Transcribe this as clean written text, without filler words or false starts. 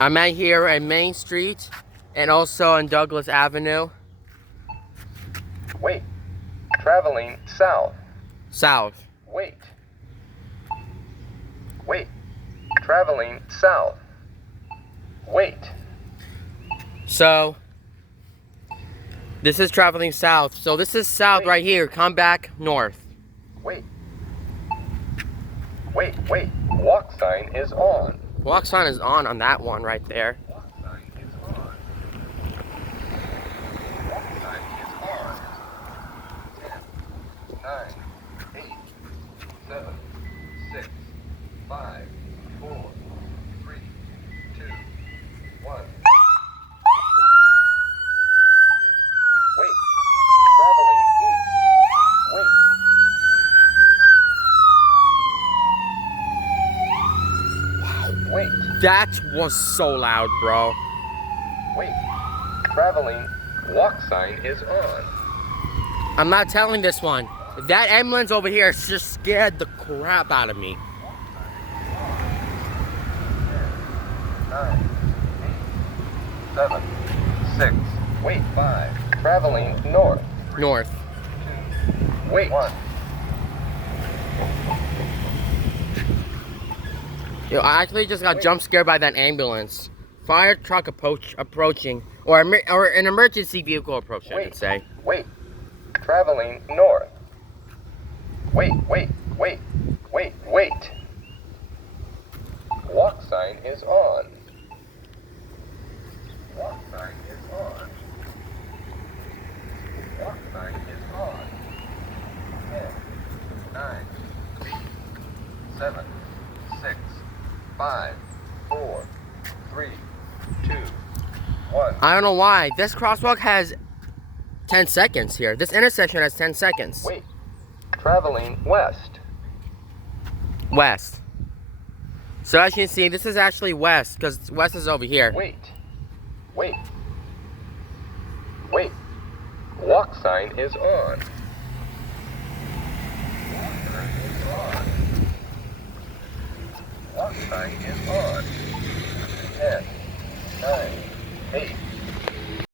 I'm out here at Main Street and also on Douglas Avenue. Wait. Traveling south. South. Wait. Wait. Traveling south. Wait. So, this is traveling south. So this is south right here. Come back north. Wait. Wait. Walk sign is on. Walk sign is on that one right there. Walk sign is on. Walk sign is on. 10, 9, 8, 7, 6, 5, 4, 3, 2, 1. Wait. Traveling east. Wait. Wait. That was so loud, bro. Wait. Traveling walk sign is on. I'm not telling this one. That ambulance over here just scared the crap out of me. 9, 8, 7, 6. Wait. 5. Traveling north. North. 2. Wait. 1. Yo, I actually just got jump scared by that ambulance. Fire truck approaching, or an emergency vehicle approaching, I should say. Wait. Traveling north. Wait. Walk sign is on. Walk sign is on. Walk sign is on. 10, 9, 8, 7, 6, 5, 4, 3, 2, 1. I don't know why. This crosswalk has 10 seconds here. This intersection has 10 seconds. Wait. Traveling west. West. So as you can see, this is actually west, because west is over here. Wait. Walk sign is on. Walk sign is on. Walk sign is on.